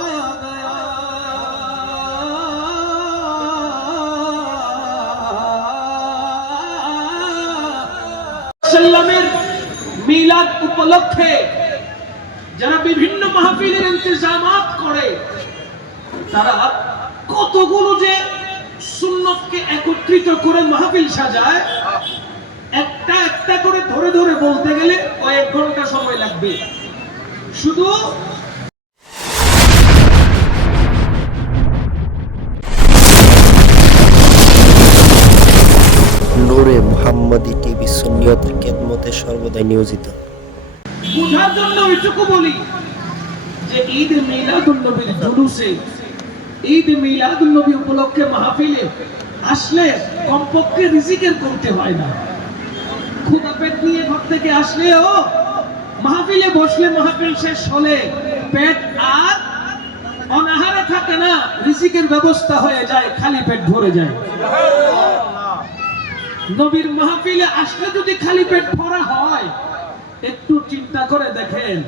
फरमाया गया सल्लमेर মিলাদ উপলক্ষে যারা বিভিন্ন মাহফিলের ইন্তজামাত করে তারা কতগুলো যে সুন্নতকে একত্রিত করে মাহফিল সাজায়, একটা একটা করে ধরে ধরে বলতে গেলে কয়েক ঘন্টা সময় লাগবে। শুধু নূরে মুহাম্মদী টিভি সুন্নিয়তের খেদমতে সর্বদাই নিয়োজিত। বুঝার জন্য এইটুকু বলি যে ঈদ মিলাদুন নবীর জুলুসে, ঈদ মিলাদুন নবী উপলক্ষে মাহফিলে আসলে কমপক্ষে রিজিকের করতে হয় না। ক্ষুধা পেট নিয়ে ঘর থেকে আসলেও মাহফিলে বসলে মাহফিল শেষ হলে পেট আর অনাহারে থাকে না, রিজিকের ব্যবস্থা হয়ে যায়, খালি পেট ভরে যায়। নবীর মাহফিলে আসলে যদি খালি পেট ভরা হয়, একটু চিন্তা করে দেখেন,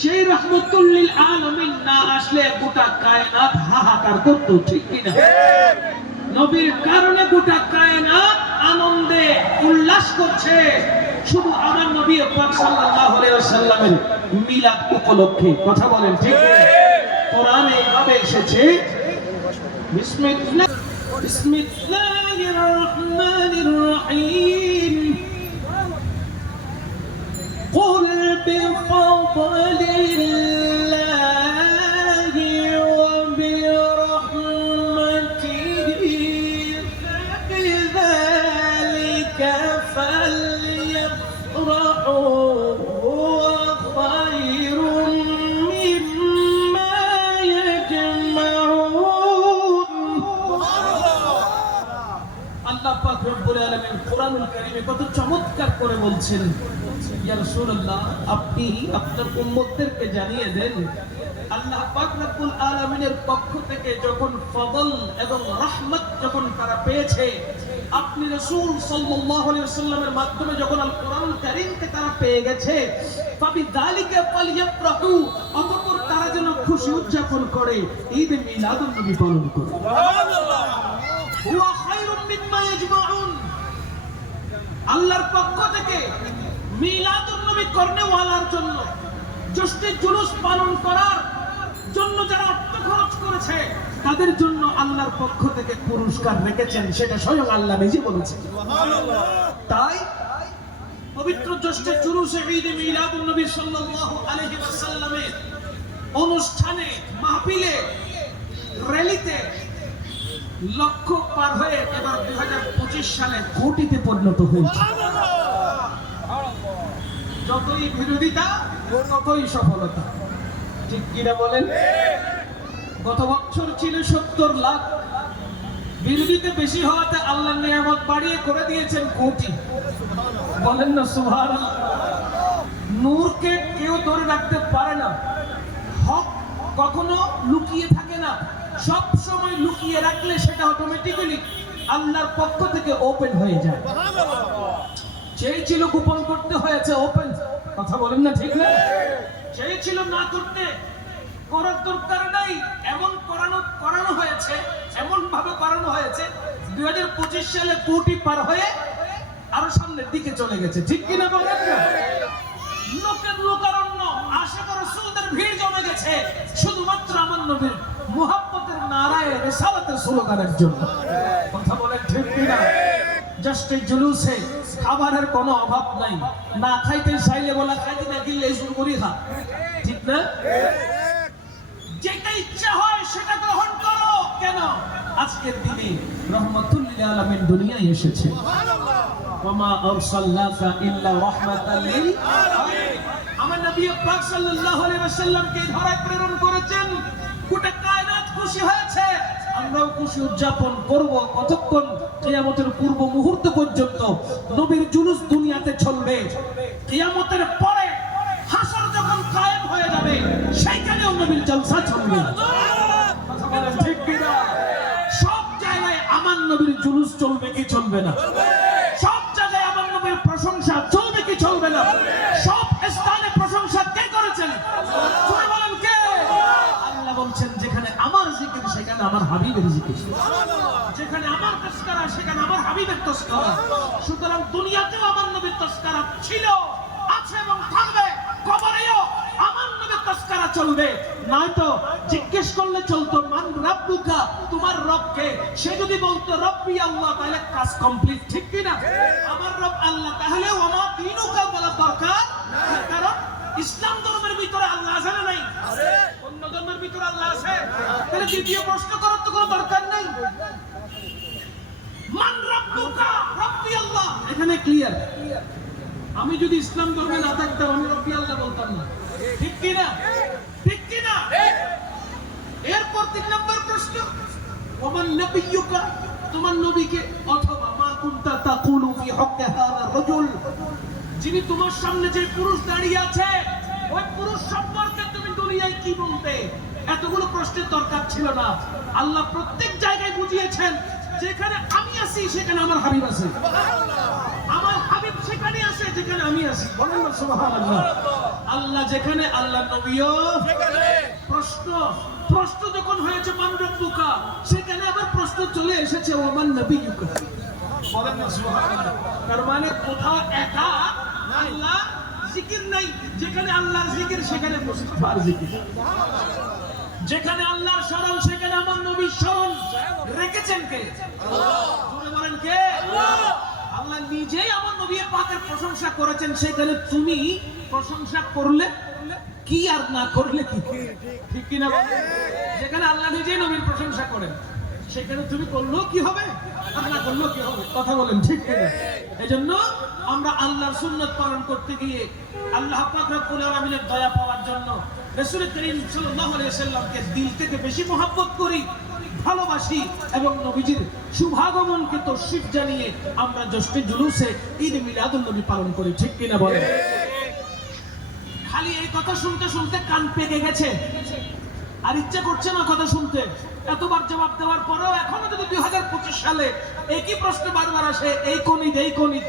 সেই রহমতুল লিল আলামিন না আসলে গোটা কায়নাত হাহাকার করত, ঠিক কিনা? নবীর কারণে গোটা কায়নাত আনন্দে উল্লাস করছে, শুধু আমার নবী পাক সাল্লাল্লাহু আলাইহি ওয়াসাল্লামের মিলাদ উপলক্ষে। কথা বলেন ঠিক? কোরআনে এইভাবে এসেছে, বিসমিল্লাহির রহমানির রহিম, قل بفضل الله وبرحمته فبذلك فليفرحوا هو خير مما يجمعون। আল্লাহ পাক রব্বুল আলামিন কোরআনুল কারীমে কত চমৎকার করে বলছেন, ইয়া রাসূলুল্লাহ আপনি আপনার উম্মতদেরকে জানিয়ে দেন আল্লাহ পাক রব্বুল আলামিনের পক্ষ থেকে যখন ফজল এবং রহমত যখন তারা পেয়েছে, আপনি রাসূল সাল্লাল্লাহু আলাইহি ওয়াসাল্লামের মাধ্যমে যখন আল কোরআনুল কারীমকে তারা পেয়ে গেছে, ফাবিযালিকা ফালইফরাহু, অতঃপর তারা যেন খুশি উদযাপন করে, ঈদ মিলাদুন নবী পালন করে। সুবহানাল্লাহ। হুয়া খায়রুম মিম্মা ইয়াজমাউন, আল্লাহর পক্ষ থেকে মিলাদুন নবী করনেওয়ালার জন্য, জ্যৈষ্ঠ জুলুস পালন করার জন্য যারা অর্থ খরচ করেছে, তাদের জন্য আল্লাহর পক্ষ থেকে পুরস্কার রেখেছেন, সেটা স্বয়ং আল্লাহ নিজে বলেছেন। সুবহানাল্লাহ। তাই পবিত্র জ্যৈষ্ঠ জুলুসে ঈদ মিলাদুন নবী সাল্লাল্লাহু আলাইহি ওয়াসাল্লামের অনুষ্ঠানে, মাহফিলে, র্যালিতে লক্ষ পার হয়ে এবার 2025 সালে কোটিতে পরিণত হয়েছে। যতই বিরোধিতা ততই সফলতা, ঠিক কিনা বলেন? গত বছর ছিল 70 লাখ, বিরোধিতা বেশি হওয়াতে আল্লাহ নিয়ামত বাড়িয়ে করে দিয়েছেন কোটি। বলেন না সুবহানাল্লাহ। নূরকে কেউ ধরে রাখতে পারে না, হক কখনো লুকিয়ে থাকে না, সব সময় লুকিয়ে রাখলে সেটা অটোমেটিক্যালি আল্লাহর পক্ষ থেকে ওপেন হয়ে যায়। চেয়েছিল গোপন করতে হয়েছে ওপেন। কথা বলেন না ঠিক না? চেয়েছিল না করতে, করার দরকার নাই, এমন করানো হয়েছে, এমন ভাবে করানো হয়েছে 2025 সালে কোটি পার হয়ে আরো সামনের দিকে চলে গেছে, ঠিক কিনা বলেন না? লোকের লোকারণ্য, আশিক রাসূলদের ভিড় জমে গেছে শুধুমাত্র আমার নবীর মুহাব্বতের নারায়ে রিসালাতের স্লোগানের জন্য। কথা বলেন ঠিক কিনা? জাস্ট জুলুসে খাবারের কোনো অভাব নাই, না খাইতে চাইলে বলা খাইতে না গিলে জোর করি খা, ঠিক না? যেটা ইচ্ছা হয় সেটা গ্রহণ করো। কেন? আজকের দিনে রহমাতুল লিল আলামিন দুনিয়ায় এসেছে। সুবহানাল্লাহ। ওয়ামা আরসালনাকা ইল্লা রাহমাতাল লিল আলামিন, আমার নবী পাক সাল্লাল্লাহু আলাইহি ওয়াসাল্লামকে ধরায় প্রেরণ করেছেন, গোটা কায়নাত খুশি হয়েছে, আমরাও খুশি উদযাপন করব। কতক্ষণ? কিয়ামতের পূর্ব মুহূর্ত পর্যন্ত নবীর জুলুস দুনিয়াতে চলবে। কিয়ামতের পরে হাসর যখন কায়েম হয়ে যাবে, সেইখানেও নবীর জলসা চলবে। কথা বলেন ঠিক কিনা? সব জায়গায় আমার নবীর জুলুস চলবে কি চলবে না? সব জায়গায় আমার নবীর প্রশংসা চলবে কি চলবে না? সব স্থানে প্রশংসা কে করেছেন? বলেন কে? আল্লাহ বলছেন আমার হাবিবের জিকির। যেখানে আমার তাসকারা সেখানে আমার হাবিবের তাসকারা। সুতরাং দুনিয়াতেও আমার নবীর তাসকারা ছিল, আছে এবং থাকবে। কবরেও আমার নবীর তাসকারা চলবে। নয়তো জিজ্ঞেস করলে চলতো মান রাব্বুকা, তোমার রবকে। সে যদি বলতো রব্বি আল্লাহ, তাহলে কাজ কমপ্লিট, ঠিক কি না? আমার রব আল্লাহ, তাহলে ওমা দিনুকা বলা দরকার। কারণ ইসলাম ধর্মের ভিতরে আল্লাহ আছে না নাই? অন্য ধর্মের ভিতরে আল্লাহ আছে, তাহলে দ্বিতীয় প্রশ্ন করার তো কোনো দরকার নেই। মান রাব্বুকা, রব্বি আল্লাহ, এখানে ক্লিয়ার। আমি যদি ইসলাম ধর্মে না থাকতাম আমি রব্বি আল্লাহ বলতাম না, ঠিক কি না? ঠিক কি না? এরপর 3 নম্বর প্রশ্ন, ওমান নবিয়্যুকা, তোমার নবীকে। অথবা মা কুনতা তাকুলু ফি হক্কি হাযা রাজুল, যিনি তোমার সামনে যে পুরুষ দাঁড়িয়ে আছে, ওই পুরুষ সম্পর্কে তুমি দুনিয়ায় কি বলতে? এতগুলো প্রশ্নের দরকার ছিল না। আল্লাহ প্রত্যেক জায়গায় বুঝিয়েছেন, যেখানে আমি আছি সেখানে আমার হাবিব আছে, আমার হাবিব সেখানে আছে যেখানে আমি আছি। বলেন না সুবহানাল্লাহ। আল্লাহ যেখানে, আল্লাহ নবীও সেখানে। প্রশ্ন যখন হয়েছে মান রাব্বুকা, সেখানে আবার প্রশ্ন চলে এসেছে ওমান নবিয়্যুকা। বলেন না সুবহানাল্লাহ। তার মানে কোথাও একা আল্লাহ জিকির নাই। যেখানে আল্লাহর জিকির সেখানে মুস্তাফার জিকির। যেখানে আল্লাহর স্মরণ সেখানে আমার নবীর স্মরণ। রেখেছেন কে? আল্লাহ। জোরে বলেন কে? আল্লাহ। আল্লাহ নিজেই আমার নবী পাকের প্রশংসা করেছেন, সেখানে তুমি প্রশংসা করলে কি আর না করলে কি, ঠিক কি না? যেখানে আল্লাহ নিজেই নবীর প্রশংসা করেন, সেখানে তুমি করলেও কি হবে আর না করলেও কি হবে? কথা বলেন, ঠিক কি না? এজন্য আমরা আল্লাহর সুন্নাত পালন করতে গিয়ে আল্লাহ পাক রব্বুল আলামিনের দয়া পাওয়ার জন্য রাসূল করিম সাল্লাল্লাহু আলাইহি ওয়াসাল্লামকে দিল থেকে বেশি মহব্বত করি, ভালোবাসি এবং নবীজির শুভাগমনকে তশরিফ জানিয়ে আমরা জশ্নে জুলুসে ঈদ মিলাদুন নবী পালন করি, ঠিক কি না বলেন? খালি এই কথা শুনতে শুনতে কান পেকে গেছে, আর ইচ্ছা করছে না কথা শুনতে। এতবার জবাব দেওয়ার পরেও এখনো যদি 2025 সালে একই প্রশ্ন বারবার আসে, এই কোন ঈদ, এই কোন ঈদ?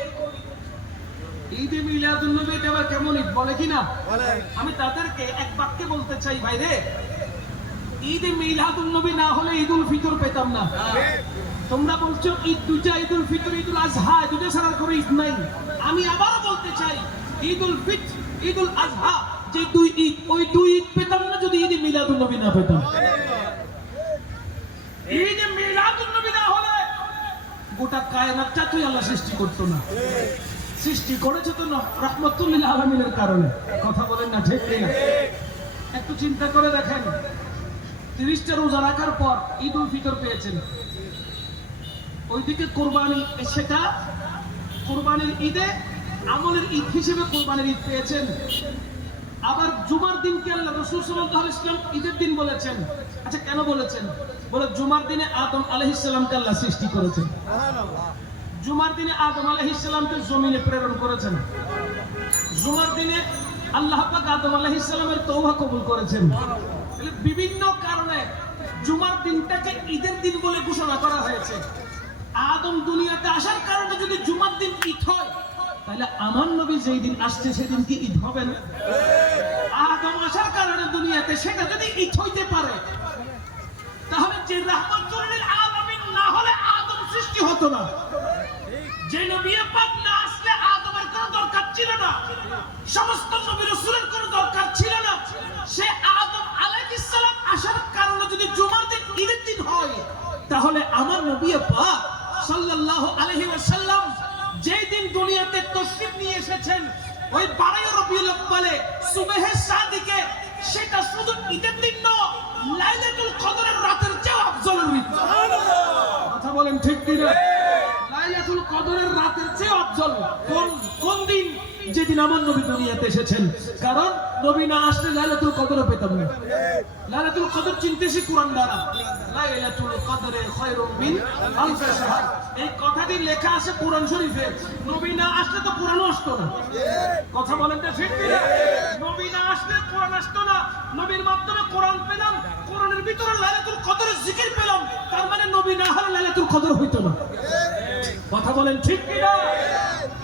ঈদে মিলাদুন নবী এটা আবার কেমন ঈদ বলে কিনা? আমি তাদেরকে এক বাক্যে বলতে চাই, ভাইরে, ঈদে মিলাদুন নবী না হলে ঈদুল ফিতর পেতাম না। তোমরা বলছো ঈদ দুইটা, ঈদুল ফিতর, ঈদুল আজহা, দুটো ছাড়া করে ঈদ নাই। আমি আবারও বলতে চাই, ঈদুল ফিতর, ঈদুল আজহা, যে দুই ঈদ, ওই দুই ঈদ পেতাম না যদি ঈদে মিলাদুন নবী না পেতাম। ঈদে মিলাদুন নবী না হলে গোটা কায়নাতটা তুই আল্লাহ সৃষ্টি করতো না। সৃষ্টি করেছে তো রাহমাতুল লিল আলামিনের কারণে। কথা বলেন না, ঠিক না? একটু চিন্তা করে দেখেন, 30টা রোজা রাখার পর ঈদুল ফিতর পেয়েছেন, ওইদিকে কোরবানি, সেটা কোরবানির ঈদে আমলের ঈদ হিসেবে কোরবানির ঈদ পেয়েছেন। আবার জুমার দিনকে আল্লাহ রাসূল সাল্লাল্লাহু আলাইহি ওয়াসাল্লাম ঈদের দিন বলেছেন। আচ্ছা, কেন বলেছেন? বলে জুমার দিনে আদম আলাইহিস সালামকে আল্লাহ সৃষ্টি করেছেন। সুবহানাল্লাহ। জুমার দিনে আদম আলাইহিস সালামকে জমিনে প্রেরণ করেছেন। জুমার দিনে আল্লাহ পাক আদম আলাইহিস সালামের তওবা কবুল করেছেন। বিভিন্ন কারণে জুমার দিনটাকে ঈদের দিন বলে ঘোষণা করা হয়েছে। আদম দুনিয়াতে আসার কারণে যদি জুমার দিন ঈদ হয়, তাহলে আমার নবী যেই দিন আসছে সেদিন কি ঈদ হবে না? আদম আসার কারণে দুনিয়াতে, সেটা যদি ঈদ হইতে পারে, তাহলে যে রাহমাতুল লিল আলামিন না হলে আদম সৃষ্টি হতো না। যে নবী পাক না আসলে আদমের কোনো দরকার ছিল না, সমস্ত নবী রাসূলের কোনো দরকার ছিল না। সে আদম আলাইহিস সালাম আসার কারণে যদি জুমার দিন ঈদের দিন হয়, তাহলে আমার নবী পাক সাল্লাল্লাহু আলাইহি ওয়াসাল্লাম যেই দিন দুনিয়াতে তশরিফ নিয়ে এসেছেন, ওই 12 রবিউল আউয়ালে সুবহে সাদিকে, সেটা শুধু ঈদের দিন নয়, লাইলাতুল কদরের রাতের চেয়ে আফজল। সুবহানাল্লাহ। কথা বলেন, ঠিক কি না? লাইলাতুল কদরের রাতের চেয়ে আফজল। কোন দিন? যেদিন আমার নবী দুনিয়াতে এসেছেন। কারণ নবী না আসলে লাইলাতুল কদর পেতাম না। লাইলাতুল কদর চিনতেছি কোরআন দ্বারা। লাইলাতুল কদরে খায়রুম মিন আলফি শাহর, এই কথাটি লেখা আছে কোরআন শরীফে। নবী না আসলে তো কোরআনও আসতো না। কথা বলেন তো, ঠিক কি না? নবী না আসলে কোরআন আসতো না। নবীর মাধ্যমে কোরআন পেলাম, কোরআনের ভিতরে লাইলাতুল কদরের জিকির পেলাম। তার মানে নবী না হলে লাইলাতুল কদর হইতো না। কথা বলেন, ঠিক কি না?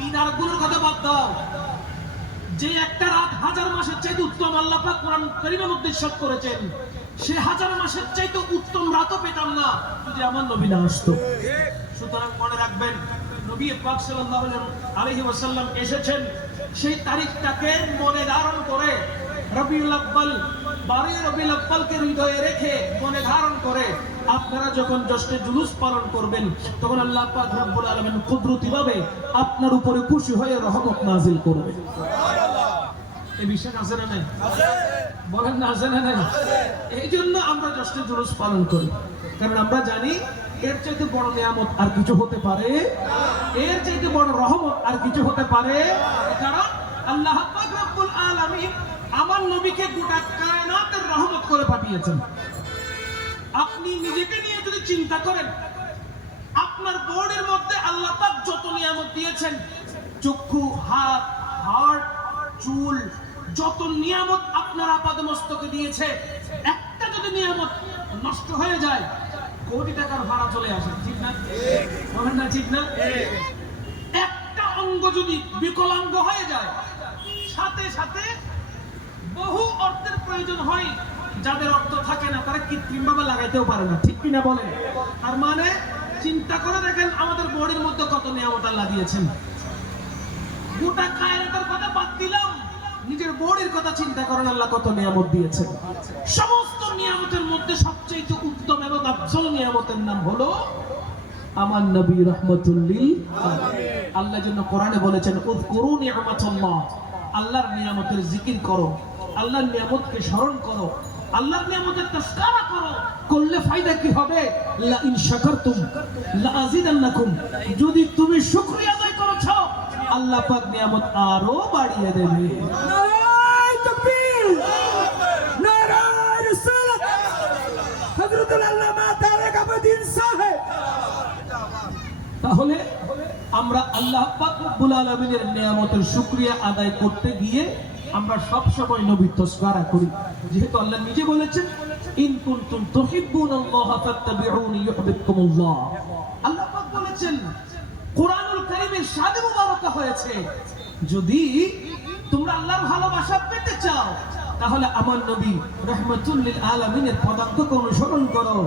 ঈদ আর গুলোর কথা বাদ দাও, যে একটা রাত 1000 মাসের চেয়ে উত্তম আল্লাহ পাক কোরআন কারীমের মধ্যে ইরশাদ করেছেন, সে হাজার মাসের চাইতে উত্তম রাতও পেতাম না যদি আমার নবী না আসতো। সুতরাং মনে রাখবেন, নবী পাক সাল্লাল্লাহু আলাইহি ওয়াসাল্লাম এসেছেন, সেই তারিখটাকে মনে ধারণ করে রবিউল আউয়াল, 12 রবিউল আউয়ালকে হৃদয়ে রেখে মনে ধারণ করে আপনারা যখন জশ্নে জুলুস পালন করবেন, তখন আল্লাহ পাক রব্বুল আলামিন কুদরতিভাবে আপনার উপরে খুশি হয়ে রহমত নাযিল করবে। এই বিষয় আছে না নাই? বলেন না, আছে না নাই? এই জন্য আমরা জশ্নে জুলুস পালন করি, কারণ আমরা জানি এর চাইতে বড় নিয়ামত আর কিছু হতে পারে, এর চাইতে বড় রহমত আর কিছু হতে পারে। কারণ আল্লাহ পাক রব্বুল আলামিন আমার নবীকে গোটা কায়নাতের রহমত করে পাঠিয়েছেন। আপনি নিজেকে নিয়ে যদি চিন্তা করেন, আপনার বোর্ডের মধ্যে আল্লাহ পাক যত নিয়ামত দিয়েছেন, চক্ষু, হাত, হার্ট, চুল, যত নিয়ামত আপনার আপাদমস্তকে দিয়েছে, একটা যদি নিয়ামত নষ্ট হয়ে যায়, কোটি টাকার ভাড়া চলে আসে। ঠিক না? বলেন না ঠিক না? একটা অঙ্গ যদি বিকলাঙ্গ হয়ে যায়, সাথে সাথে বহু অর্থের প্রয়োজন হয়। যাদের অর্থ থাকে না তারা কৃত্রিম ভাবে লাগাইতেও পারে না। ঠিক কিনা বলেন? তার মানে চিন্তা করে দেখেন আমাদের বডির মধ্যে কত নিয়ামত আল্লাহ দিয়েছেন। গোটা কায়নাতের কথা বাদ দিলাম, নিজের বডির কথা চিন্তা করেন আল্লাহ কত নিয়ামত দিয়েছেন। সমস্ত নিয়ামতের মধ্যে সবচেয়ে উত্তম এবং আফজল নিয়ামতের নাম হলো আমার নবী রাহমাতুল লিল আলামিন। আল্লাহ জন্য কোরআনে বলেছেন, উযকুরু নি'মাতাল্লাহ, আল্লাহর নিয়ামতের জিকির করো, আল্লাহর নিয়ামতকে স্মরণ করো, আল্লাহর নিয়ামতের তাজকিরা করো। করলে ফায়দা কি হবে? লা ইন শাকারতুম লা আযিদান্নাকুম, যদি তুমি শুকরিয়া আদায় করেছো আল্লাহ পাক নিয়ামত আরো বাড়িয়ে দেবে। নারায়ে তাকবীর, নারায়ে রিসালাত, হযরতুল আল্লামা তারেক আবদিন সাহেব। তাহলে আমরা আল্লাহ পাক রব্বুল আলামিনের নিয়ামতের শুকরিয়া আদায় করতে গিয়ে আমরা সব সময় নবীর তাজকিরা করি, যেহেতু আল্লাহ নিজে বলেছেন, ইন কুনতুম তুহিব্বুনাল্লাহ ফাত্তাবিউনি ইউহিব্বুকুমুল্লাহ। আল্লাহ পাক বলেছেন, কোরআনুল কারীমের শাদে মুবারাকা হয়েছে, যদি তোমরা আল্লাহর ভালোবাসা পেতে চাও তাহলে আমার নবী রাহমাতুল লিল আলামিনের পদাঙ্ককে অনুসরণ করো,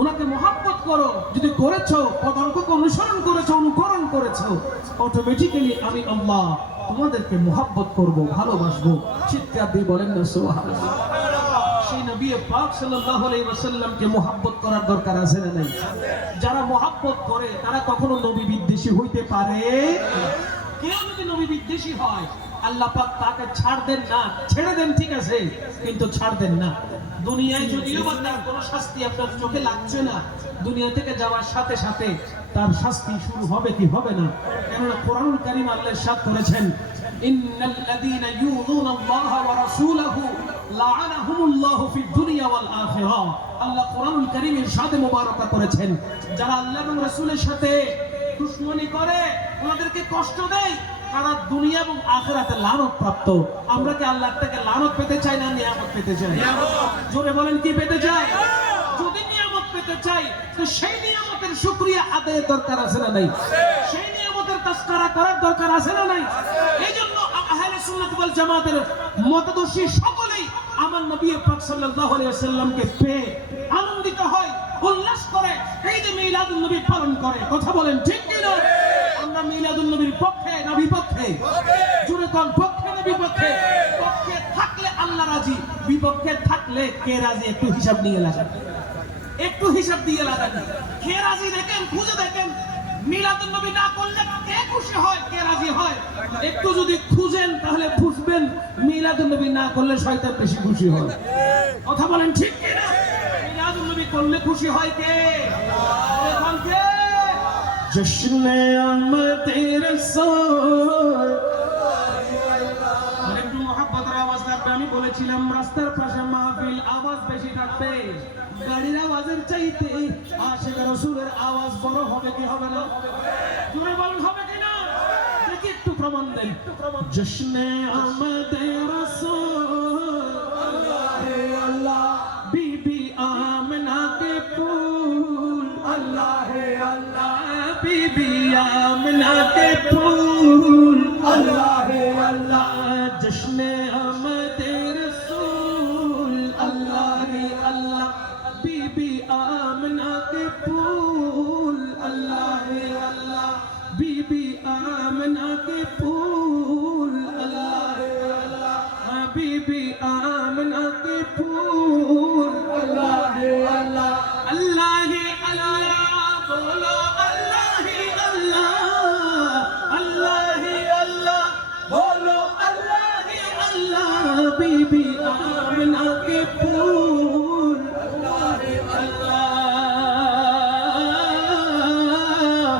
ওনাকে মহব্বত করো। যদি করেছো, পদাঙ্ককে অনুসরণ করেছো, অনুকরণ করেছো, অটোমেটিক্যালি আমি আল্লাহ তোমাদেরকে মহব্বত করব, ভালোবাসবো। চিৎকার দিয়ে বলেন না সুবহানাল্লাহ। সেই নবী পাক সাল্লাল্লাহু আলাইহি ওয়াসাল্লামকে মহব্বত করার দরকার আছে না নাই? যারা মহব্বত করে তারা কখনো নবী বিদ্বেষী হইতে পারে? কেউ যদি নবী বিদ্বেষী হয় আল্লাহ পাক তাকে ছাড় দেন না, ছেড়ে দেন ঠিক আছে, কিন্তু ছাড় দেন না। দুনিয়ায় যদিও বা তার কোনো শাস্তি আপনার চোখে লাগছে না, দুনিয়া থেকে যাওয়ার সাথে সাথে তার শাস্তি শুরু হবে কি হবে না? কেননা কোরআনুল কারীম আল্লাহ ইরশাদ করেছেন, ইন্নাল্লাযীনা ইউযুনাল্লাহা ওয়া রাসূলাহু লাআনাহুমুল্লাহু ফিদ দুনিয়া ওয়াল আখিরাহ। আল্লাহ কোরআনুল কারীম ইরশাদে মুবারাকা করেছেন, যারা আল্লাহ এবং রাসূলের সাথে দুশমনি করে, ওনাদেরকে কষ্ট দেয়, তারা দুনিয়া এবং আখিরাতে লানত প্রাপ্ত। আমরা কি আল্লাহ থেকে লানত পেতে চাই না নিয়ামত পেতে চাই? জোরে বলেন, কি পেতে চাই? যদি নিয়ামত পেতে চাই তো সেই নিয়ামতের শুকরিয়া আদায়ের দরকার আছে না নাই? সেই নিয়ামতের তাজকিরা করার দরকার আছে না নাই? এইজন্য আহলে সুন্নাত ওয়াল জামাতের মতাদর্শী সকলেই আমার নবী পাক সাল্লাল্লাহু আলাইহি ওয়াসাল্লামকে পেয়ে আনন্দিত হয়, উল্লাস করে, এই যে মিলাদুন নবী পালন করে। কথা বলেন ঠিক কি না? আমরা মিলাদুন নবীর পক্ষে না বিপক্ষে? জোরে কোন পক্ষে না বিপক্ষে? পক্ষে থাকলে আল্লাহ রাজি, বিপক্ষে থাকলে কে রাজি? একটু হিসাব নিয়ে লাগান, একটু হিসাব দিয়ে লাগান। কে রাজি দেখেন, খুঁজে দেখেন। মিলাদুন নবী না করলে কে খুশি হয়, কে রাজি হয়? একটু যদি খুঁজেন তাহলে বুঝবেন মিলাদুন নবী না করলে শয়তান বেশি খুশি হয়। কথা বলেন ঠিক কি না? মিলাদুন নবী করলে খুশি হয় কে? এখন কে? জশ্নে আহমদে রাসূল। একটু মুহাব্বতের আওয়াজ লাগবে। আমি বলেছিলাম রাস্তার পাশে মাহফিল, আওয়াজ বেশি থাকবে। গাড়ির আওয়াজের চাইতে আশিক রাসূলের আওয়াজ বড় হবে কি হবে না? জোরে বলেন, হবে কি না? দেখি একটু প্রমাণ দেন। জশ্নে আহমদে রাসূল, আল্লাহে আল্লাহ, বিবি আমিনা के फूल, আল্লাহে আল্লাহ, বিবি আমিনা के फूल, আল্লাহে আল্লাহ, জশ্নে আহমদে রাসূল, আল্লাহে আল্লাহ। बीबी आमना के फूल अल्लाह ही अल्लाह अल्लाह ही अल्लाह बोलो अल्लाह ही अल्लाह अल्लाह ही अल्लाह बोलो अल्लाह ही अल्लाह बीबी आमना के फूल अल्लाह ही अल्लाह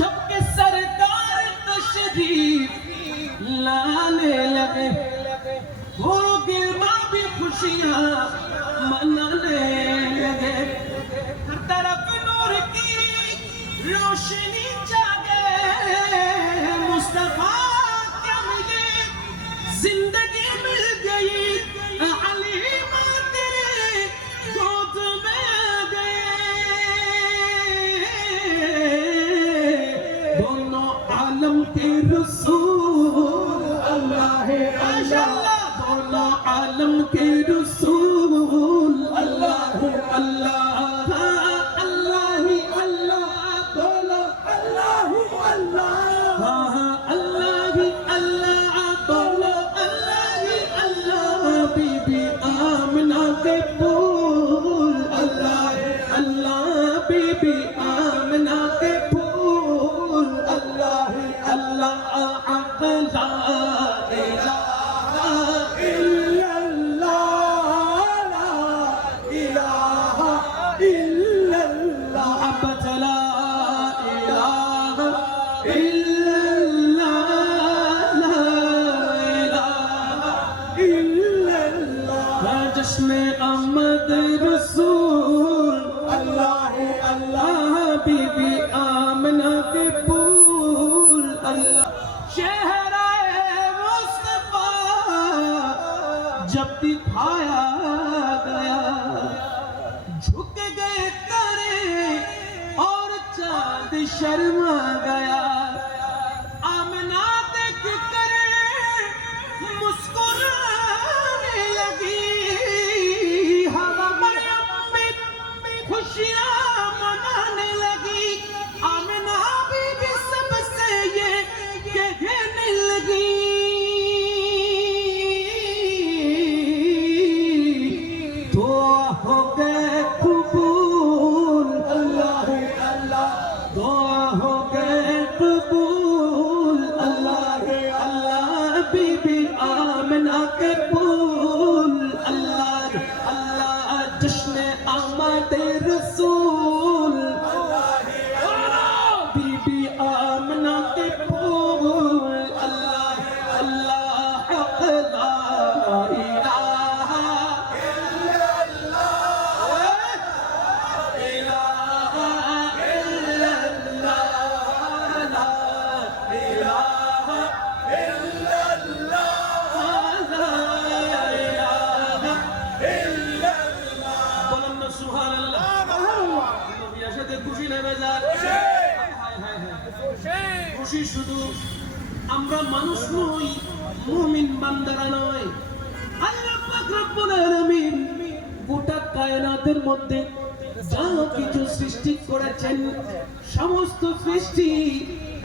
जबकि सरकार तशरीफ लाने लगे वो गिरमा भी खुशियां मनाने लगे हर तरफ नूर की रोशनी जागे मुस्तफा क्या मिले जिंदगी मिल गई अलीमा तेरे गोद में गए दोनों आलम के रसूल अल्लाह है अल्लाह दोनों आलम के रसूल अल्लाह है अल्लाह अल्लाह ही अल्लाह बोलो अल्लाह ही अल्लाह अल्लाह ही अल्लाह बोलो अल्लाह ही अल्लाह बीबी आमना के फूल अल्लाह है अल्लाह बीबी आमना के फूल अल्लाह है अल्लाह ला इलाहा इल्लल्लाह ला इलाहा इल्लल्लाह अब्द ला इलाहा इल्लल्लाह ला इलाहा इल्लल्लाह जश्न अहमद रसूल अल्लाह है अल्लाह बीबी आमना के फूल अल्लाह चेहरा मुस्तफा जब दिखाया गया झुक गए तारे और चांद शर्मा गया आमना देख कर मुस्कुराने लगी हवा मरियम में खुशियां मनाने लगी आमना भी सबसे ये कहने लगी दुआ हो गए कबूल अल्लाह अल्लाह दुआ हो गए कबूल अल्लाह अल्लाह बीबी आमना के फूल अल्लाह अल्लाह जश्न आमद रसूल बीबी आमना के फूल अल्लाह अल्लाह हक ला इलाहा इलाहा इल्लल्लाह ला इलाहा इल्लल्लाह ला इलाहा इल्लल्लाह बोलन ना सुबहानाल्लाह নবী আসাতে খুশি নেমে যায় খুশি শুধু আমরা মানুষ নই মুমিন বান্দারা নয় আল্লাহ পাক রব্বুল আলামিন গোটা কায়নাতের মধ্যে যা কিছু সৃষ্টি করেছেন সমস্ত সৃষ্টি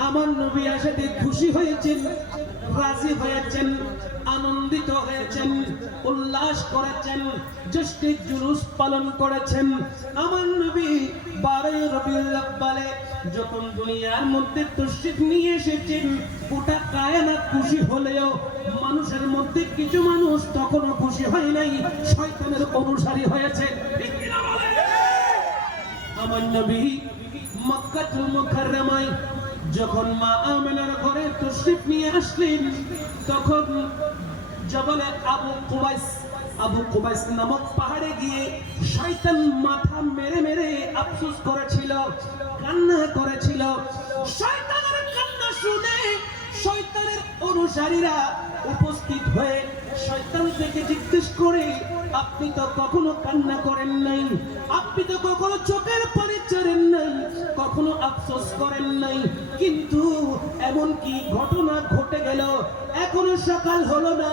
আমার নবী আসাতে খুশি হয়েছেন রাজি হয়েছেন আনন্দিত হয়েছেন উল্লাস করেছেন জশ্নে জুলুস পালন করেছেন আমার নবী 12 রবিউল আউয়ালে যখন দুনিয়ার মধ্যে তশরিফ নিয়ে এসেছেন গোটা কায়নাত খুশি হলেও মানুষের মধ্যে কিছু মানুষ তখনও খুশি হয় নাই শয়তানের অনুসারী হয়েছে ঠিক কি না বলে আমার নবী মক্কাতুল মুকাররমায় যখন মা আমিনার ঘরে তশরিফ নিয়ে আসলেন তখন জবলে আবু কুবাইস নামক পাহাড়ে গিয়ে শয়তান মাথা মেরে মেরে আফসোস করেছিল কান্না করেছিল শয়তানের কান্না শুনে শয়তানের অনুসারীরা উপস্থিত হয়ে শয়তান থেকে জিজ্ঞেস করে, আপনি তো কখনো কান্না করেন নাই, আপনি তো কখনো চোখের পানি ছেড়েন নাই, কখনো আফসোস করেন নাই, কিন্তু এমন কি ঘটনা ঘটে গেল, এখনো সকাল হলো না,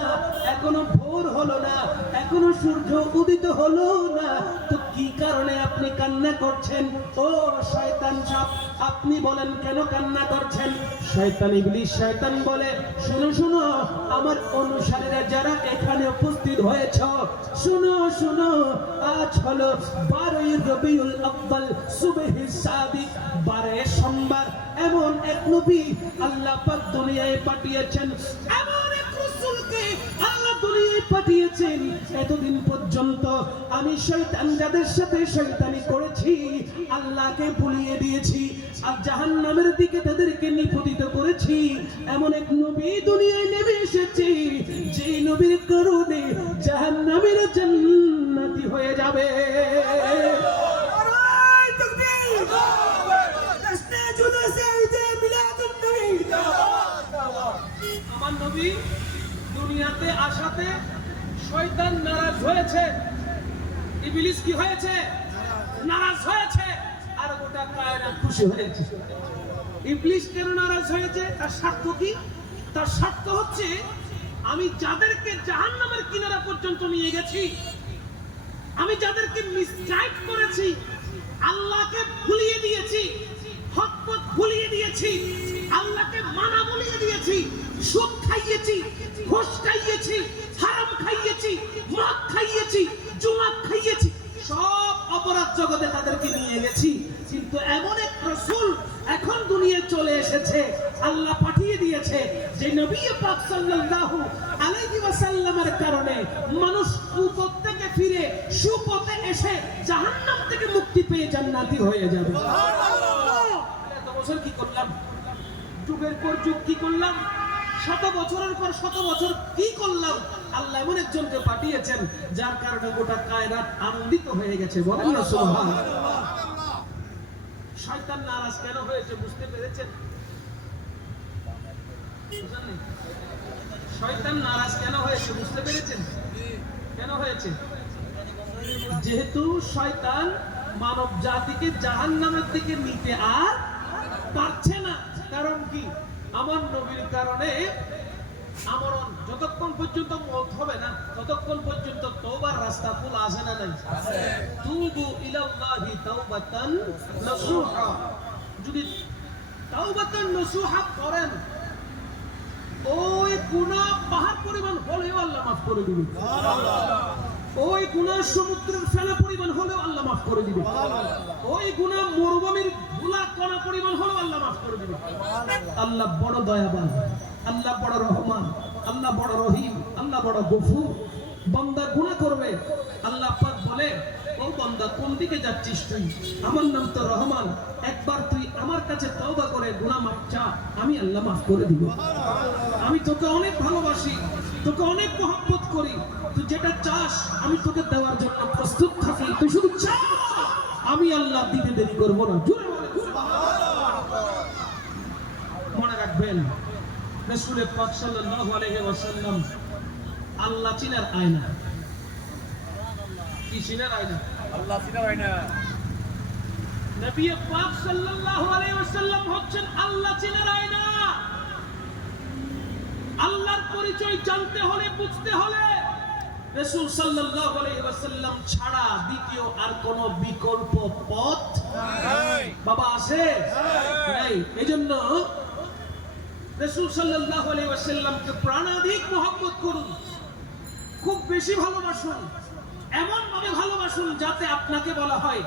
এখনো ভোর হলো না, এখনো সূর্য উদিত হলো না, তো কি কারণে আপনি কান্না করছেন? ও শয়তান সাপ, আপনি বলেন কেন কান্না করছেন? শয়তান ইবলিস শয়তান বলে, শুনো শুনো আমার অনুসারীরা যারা এখানে উপস্থিত হয়েছ, শুনো শুনো, আজ হলো 12 রবিউল আউয়াল সুবহে সাদিক, 12 সোমবার। এমন এক নবী আল্লাহ পাক দুনিয়ায় পাঠিয়েছেন, এমন এক রাসূলকে আল্লাহ দুনিয়ায় পাঠিয়েছেন। এতদিন পর্যন্ত আমি শয়তান যাদের সাথে শয়তানি করেছি, আল্লাহকে ভুলিয়ে দিয়েছি আর জাহান্নামের দিকে তাদেরকে নিপতিত করেছি। এমন এক নবী দুনিয়ায় নেমে এসেছে, যে নবীর কারণে জাহান্নামের জান্নাতি হয়ে যাবে। নারায়ে তাকবীর, দস্তে জুদা সাইদে মিলাদুন নবী। আমার নবী দুনিয়াতে আসাতে শয়তান নারাজ হয়েছে, ইবলিস কি হয়েছে? নারাজ হয়েছে, আর গোটা কায়নাত খুশি হয়েছে। ইবলিস কেন নারাজ হয়েছে? তার স্বার্থ কি? তার স্বার্থ হচ্ছে, আমি যাদেরকে জাহান্নামের কিনারা পর্যন্ত নিয়ে গেছি, আমি যাদেরকে মিসগাইড করেছি, আল্লাহকে ভুলিয়ে দিয়েছি, হক পথ ভুলিয়ে দিয়েছি, আল্লাহকে মানা ভুলিয়ে দিয়েছি, সুদ খাইয়েছি, ঘুষ খাইয়েছি, হারাম খাইয়েছি, মদ খাইয়েছি, জুয়া খাইয়েছি, সব অপরাধ জগতে তাদেরকে নিয়ে গেছি। কিন্তু এমন এক রাসূল এখন দুনিয়ায় চলে এসেছে, আল্লাহ পাঠিয়ে দিয়েছে, যে নবী পাক সাল্লাল্লাহু আলাইহি ওয়াসাল্লামের কারণে মানুষ কুপথ থেকে ফিরে সুপথে এসে জাহান্নাম থেকে মুক্তি পেয়ে জান্নাতি হয়ে যাবে। সুবহানাল্লাহ। এত বছর কি করলাম? যুগের পর যুগ কি করলাম? শত বছরের পর শত বছর কি করলাম? আল্লাহ এমন একজনকে পাঠিয়েছেন যার কারণে গোটা কায়নাত আনন্দিত হয়ে গেছে। বলেন না সুবহানাল্লাহ। শয়তান নারাজ কেন হয়েছে বুঝতে পেরেছেন? বুঝলেন? শয়তান নারাজ কেন হয়েছে বুঝতে পেরেছেন? কেন হয়েছে? যেহেতু শয়তান মানব জাতিকে জাহান্নামের দিকে নিতে আর পারছে না। কারণ কি? আমার নবীর কারণে আমরণ যতক্ষণ পর্যন্ত মওত হবে না, ততক্ষণ পর্যন্ত তওবার রাস্তা খোলা আছে না নাই? তুবু ইলাল্লাহি তাওবাতান নাসুহা, যদি তাওবাতান নাসুহা করেন, ওই গুনাহ পাহাড় পরিমাণ হলেও আল্লাহ মাফ করে দিবেন। ওই গুনাহ সমুদ্রের ফেনা পরিমাণ হলেও আল্লাহ মাফ করে দিবেন। ওই গুনাহ মরুভূমির ধুলা কণা পরিমাণ হলেও আল্লাহ মাফ করে দিবেন। আল্লাহ বড় দয়াবান, আল্লাহ বড় রহমান, আল্লাহ বড় রহিম, আল্লাহ বড় গফুর। বান্দা গুনাহ করবে, আল্লাহ পাক বলে, ও বান্দা কোন দিকে যাচ্ছিস তুই? আমার নাম তো রহমান, একবার তুই আমার কাছে তওবা করে গুনাহ মাফ চা, আমি আল্লাহ মাফ করে দিব। আমি তোকে অনেক ভালোবাসি, তোকে অনেক মহব্বত করি, তুই যেটা চাস আমি তোকে দেওয়ার জন্য প্রস্তুত থাকি, তুই শুধু চা, আমি আল্লাহ দিতে দেরি করবো না। জোরে বলে মনে রাখবেন, রাসূল পাক সাল্লাল্লাহু আলাইহি ওয়াসাল্লাম আল্লাহ চিনার আয়না। কি চিনার আয়না? আল্লাহ চিনার আয়না। নবী পাক সাল্লাল্লাহু আলাইহি ওয়াসাল্লাম হচ্ছেন আল্লাহ চিনার আয়না। আল্লাহর পরিচয় জানতে হলে, বুঝতে হলে রাসূল সাল্লাল্লাহু আলাইহি ওয়াসাল্লাম ছাড়া দ্বিতীয় আর কোন বিকল্প পথ নাই। বাবা আছে? নাই। এজন্য রাসূল সাল্লাল্লাহু আলাইহি ওয়াসাল্লামকে প্রাণাধিক মহব্বত করুন, খুব বেশি ভালোবাসুন, এমন ভাবে ভালোবাসুন যাতে আপনাকে বলা হয়,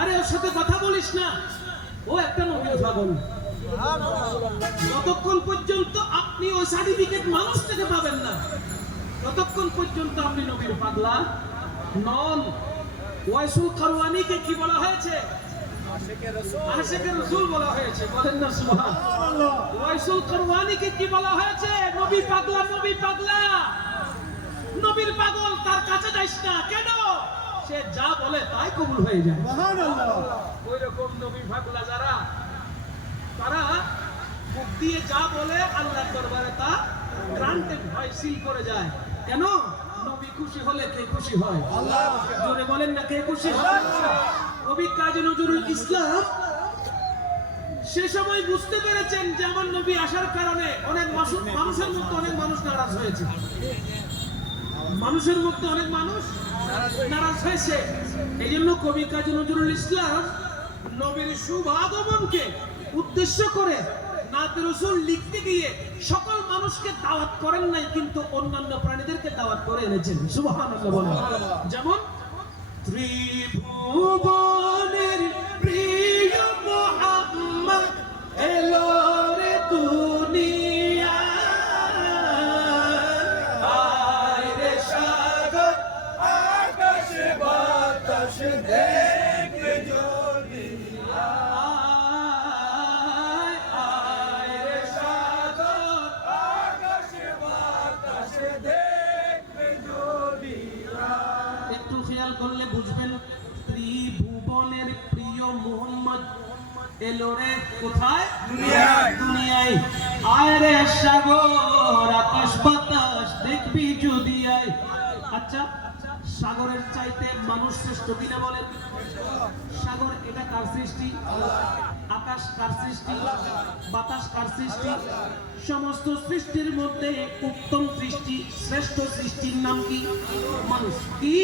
আরে ওর সাথে কথা বলিস না, ও একটা নবীর পাগল। যতক্ষণ পর্যন্ত আপনি ওই সার্টিফিকেট মানুষ থেকে পাবেন না, ততক্ষণ পর্যন্ত আপনি নবীর পাগলা নন। ওয়াইসুল কারওয়ানিকে কি বলা হয়েছে? আশিকে রাসূল বলা হয়েছে। বলেন না সুবহানাল্লাহ। ওয়াইসুল কারওয়ানিকে কি বলা হয়েছে? নবী পাগলা, নবী পাগলা, নবীর পাগল। তার কাছে যাইস না। কেন? সে যা বলে তাই কবুল হয়ে যায়। সুবহানাল্লাহ। ওই রকম নবী পাগলা যারা, তারা মুখ দিয়ে যা বলে আল্লাহর দরবারে তা গ্রান্টেড হয়, সিল করে যায়। কেন? নবী খুশি হলে কে খুশি হয়? জোরে বলেন না, কে খুশি হয়? কবি কাজী নজরুল ইসলাম সে সময় বুঝতে পেরেছেন যে আমার নবী আসার কারণে অনেক মানুষের মধ্যে অনেক মানুষ নারাজ হয়েছে, মানুষের মধ্যে অনেক মানুষ নারাজ হয়েছে। এই জন্য কবি কাজী নজরুল ইসলাম নবীর শুভ আগমনকে উদ্দেশ্য করে নাত রাসূল লিখতে গিয়ে সকল মানুষকে দাওয়াত করেন নাই, কিন্তু অন্যান্য প্রাণীদেরকে দাওয়াত করে এনেছেন। সুবহানাল্লাহ বলেন। যেমন ত্রিভুবনের প্রিয় মুহাম্মদ এলো রে দুনিয়ায়, আয় রে সাগর আকাশ বাতাস দেখে যদি আয়, আয় রে সাগর। আকাশ বাতাস দেখে যদি একটু খেয়াল করলে বুঝবেন, ত্রিভুবনের প্রিয় মুহাম্মদ এলো রে কোথায়? দুনিয়ায়। দুনিয়ায়। আয় রে সাগর আকাশ বাতাস দেখবি যদি আয়। আচ্ছা, সাগরের চাইতে মানুষ শ্রেষ্ঠ কিনা বলেন? সাগর এটা কার সৃষ্টি? আকাশ কার সৃষ্টি? বাতাস কার সৃষ্টি? সমস্ত সৃষ্টির মধ্যে উত্তম সৃষ্টি, শ্রেষ্ঠ সৃষ্টির নাম কি? মানুষ। কি?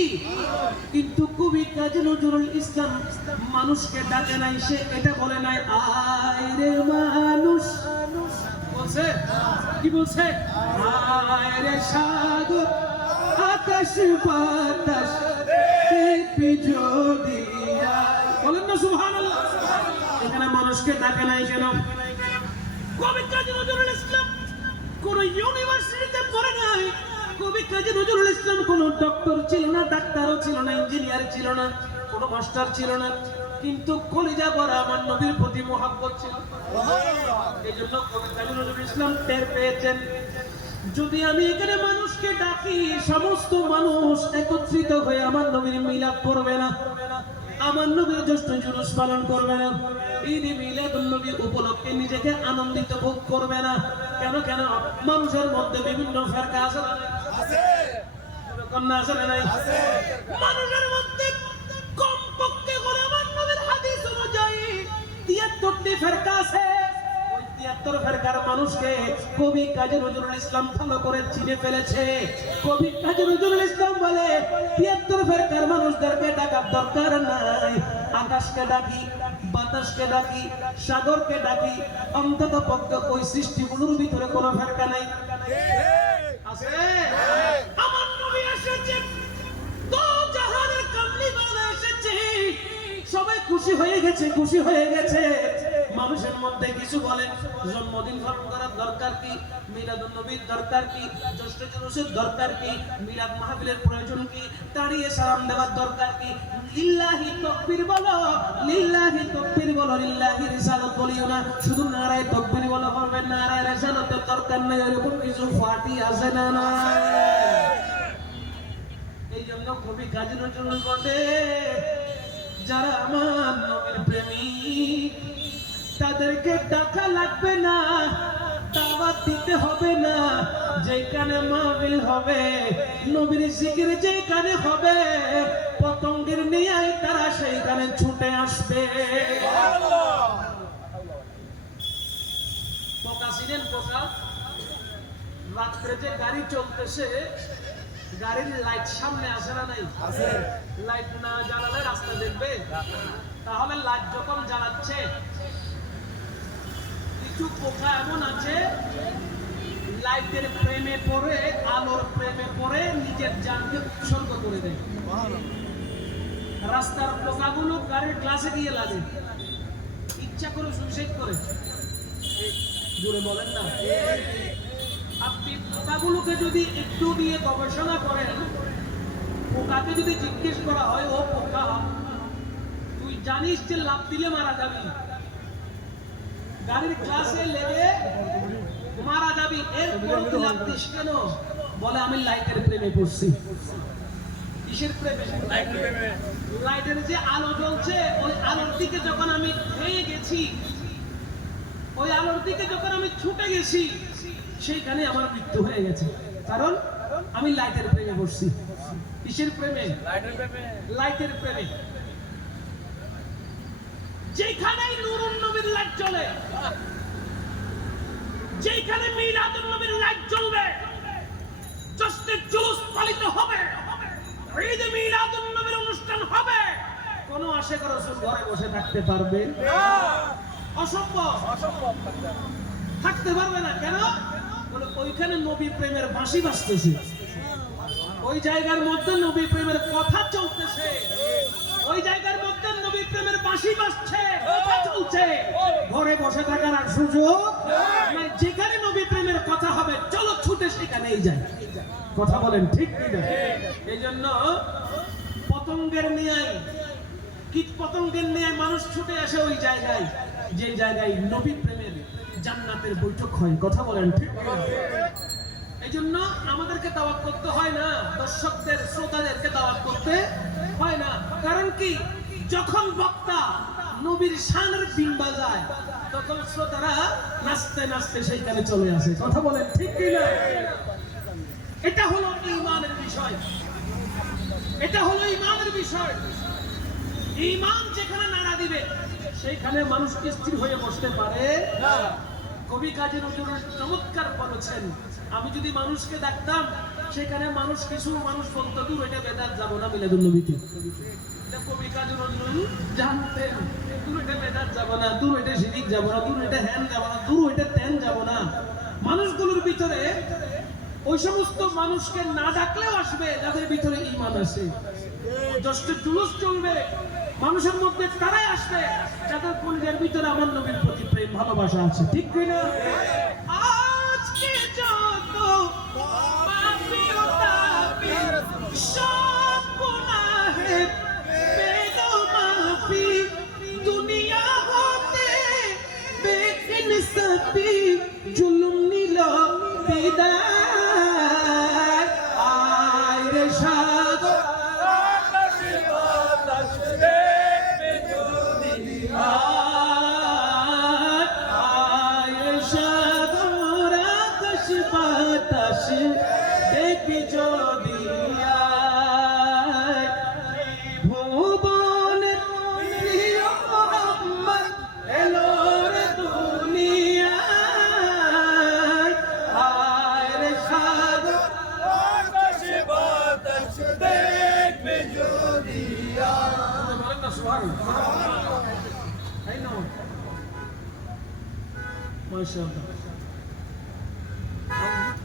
কিন্তু কবি কাজী নজরুল ইসলাম মানুষকে ডাকে নাই, সে এটা বলে নাই আয় রে মানুষ, বলছে কি? বলছে আয় রে সাগর আকাশ বাতাস দেখবি যদি আয়। বলেন না সুবহানাল্লাহ। এখানে মানুষকে ডাকে নাই কেন? কবি কাজী নজরুল ইসলাম কোন ইউনিভার্সিটিতে পড়ে নাই, কবি কাজী নজরুল ইসলাম কোন ডক্টর ছিল না, ডাক্তারও ছিল না, ইঞ্জিনিয়ার ছিল না, কোন মাস্টার ছিল না, কিন্তু কলিজা ভরা আমার নবীর প্রতি মহব্বত ছিল। এই জন্য কবি কাজী নজরুল ইসলাম টের পেয়েছেন, যদি আমি এখানে মানুষকে ডাকি সমস্ত মানুষ একত্রিত হয়ে আমার নবীর মিলাদ পড়বে না, আমার নবীর জ্যেষ্ঠ জুলুস পালন করবে না, ঈদ মিলাদুন নবী উপলক্ষে নিজেকে আনন্দিত ভোগ করবে না। কেন? কেন মানুষের মধ্যে বিভিন্ন ফেরকা আছে না? কন্যা আছে না? নাই। মানুষের মধ্যে কমপক্ষে করে আমার নবীর হাদিস অনুযায়ী ৭৩টি ফেরকা আছে। ওই ৭৩ ফেরকার মানুষকে কবি কাজী নজরুল ইসলাম ভালো করে চিনে ফেলেছে। কবি কাজী নজরুল ইসলাম বলে ৭৩ ফেরকার মানুষদেরকে ডাকার দরকার নাই, আকাশকে ডাকি, বাতাসকে ডাকি, সাগরকে ডাকি, অন্তত পক্ষে ওই সৃষ্টিগুলোর ভিতরে কোনো ফেরকা নাই। আছে? আমার নবী এসেছে, তো জাহানের কামলিওয়ালা এসেছে, সবাই খুশি হয়ে গেছে, খুশি হয়ে গেছে। মানুষের মধ্যে কিছু বলেন জন্মদিন পালন করার দরকার কি, মিলাদুন নবীর দরকার কি, জ্যৈষ্ঠ জুলুসের দরকার কি, মিলাদ মাহফিলের প্রয়োজন কি, দাঁড়িয়ে সালাম দেওয়ার দরকার কি, লিল্লাহি তাকবীর বলো, লিল্লাহি তাকবীর বলো, লিল্লাহি রিসালাত বলিও না, শুধু নারায়ে তাকবীর বলো, বলবেন নারায়ে রিসালাতের দরকার নাই, এরকম কিছু ফাটি আছে না? না। এই জন্য কবি কাজী নজরুল বলে, যারা আমার নবীর প্রেমিক তাদেরকে ডাকা লাগবে না, দাওয়াত দিতে হবে না, যেখানে মাহফিল হবে, নবীর জিকির যেখানে হবে, পতঙ্গের নিয়ায় তারা সেইখানে ছুটে আসবে। পোকা ছিলেন? পোকা রাত্রে যে গাড়ি চলতেছে, গাড়ির লাইট সামনে আসে না? নাই। লাইট না জ্বালালে রাস্তা দেখবে? তাহলে লাইট যখন জ্বালাচ্ছে, কিছু পোকা এমন আছে লাইটের প্রেমে পড়ে, আলোর প্রেমে পড়ে নিজের জানকে উৎসর্গ করে দেয়। রাস্তার পোকাগুলো গাড়ির গ্লাসে গিয়ে লাগে, ইচ্ছা করে সুইসাইড করে। জোরে বলেন না। আপনি পোকাগুলোকে যদি একটু নিয়ে গবেষণা করেন, পোকাকে যদি জিজ্ঞেস করা হয়, ও পোকা তুই জানিস যে লাফ দিলে মারা যাবি, গাড়ির গ্লাসে লেগে মারা যাবি, এরপর তুই লাফ দিস কেন? বলে আমি লাইটের প্রেমে পড়ছি। কিসের প্রেমে? লাইটের যে আলো জ্বলছে, ওই আলোর দিকে যখন আমি খেয়ে গেছি, ওই আলোর দিকে যখন আমি ছুটে গেছি, সেইখানে আমার মৃত্যু হয়ে গেছে। কারণ আমি লাইটের প্রেমে পড়ছি। কিসের প্রেমে? লাইটের প্রেমে। যেখানেই নূরুন নবীর লাইট জ্বলে, যেখানে মিলাদুন নবীর লাইট জ্বলবে, জশ্নে জুলুস পালিত হবে, ঈদে মিলাদুন নবীর অনুষ্ঠান হবে, কোন আশিক রাসূল ঘরে বসে থাকতে পারবে না? অসম্ভব। থাকতে পারবে না। কেন? বলে ওইখানে নবী প্রেমের বাঁশি বাজতেছে, ওই জায়গার মধ্যে নবী প্রেমের কথা চলতেছে, ওই জায়গার মধ্যে নবী প্রেমের বাঁশি বাজছে, কথা চলছে। ঘরে বসে থাকার আর সুযোগ নাই। যেখানে নবী প্রেমের কথা হবে, চলো ছুটে সেখানেই যাই। কথা বলেন ঠিক কিনা? এই জন্য পতঙ্গের নিয়ে, কীট পতঙ্গের নিয়ে মানুষ ছুটে আসে ওই জায়গায়, যে জায়গায় নবী প্রেমের জান্নাতের বৈঠক হয়। কথা বলেন ঠিক কিনা? এই জন্য আমাদেরকে দাওয়াত করতে হয় না, দর্শকদের শ্রোতাদেরকে দাওয়াত করতে হয় না। কারণ কি? যখন বক্তা নবীর শানের বিন বাজায়, তখন শ্রোতারা নাচতে নাচতে সেইখানে চলে আসে। কথা বলেন ঠিক কিনা? এটা হলো ঈমানের বিষয়, এটা হলো ঈমানের বিষয়। ঈমান যেখানে নাড়া দিবে, সেইখানে মানুষ স্থির হয়ে বসতে পারে না। কবি কাজী নজরুল চমৎকার বলেছেন, আমি যদি মানুষকে ডাকতাম, সেখানে কিছু মানুষ বলতো দূর এটা বেদাত যাবো না মিলাদুন নবীতে। কবি কাজী নজরুল জানতেন দূর এটা বেদাত যাবো না, দূর এটা শিরিক যাবো না, দূর এটা হ্যান যাবো না, দূর এটা ত্যান যাবো না। মানুষগুলোর ভিতরে ওই সমস্ত মানুষকে না ডাকলেও আসবে যাদের ভিতরে ঈমান আছে। জশ্নে জুলুস চলবে, মানুষের মধ্যে তারাই আসবে যাদের কলিজার ভিতরে আমার নবীর প্রতি প্রেম ভালোবাসা আছে। ঠিক কিনা? আজকে যত পাপী ও তাপী, সব গুনাহের বেদমাফি, দুনিয়া হতে বেইনসাফি, জুলুম নিল বিদায়। আয় রে সাগর আকাশে বাতাস দেখবে যদি আয় সাগর আকাশ বাতাস দেখবি যদি আয়। ভুবনের প্রিয় মোহাম্মদ এলো রে দুনিয়ায়। আয় রে সাগর আকাশে বাতাস দেখবে যদি বলেন না সুবহানাল্লাহ। তাই না? মাশাআল্লাহ।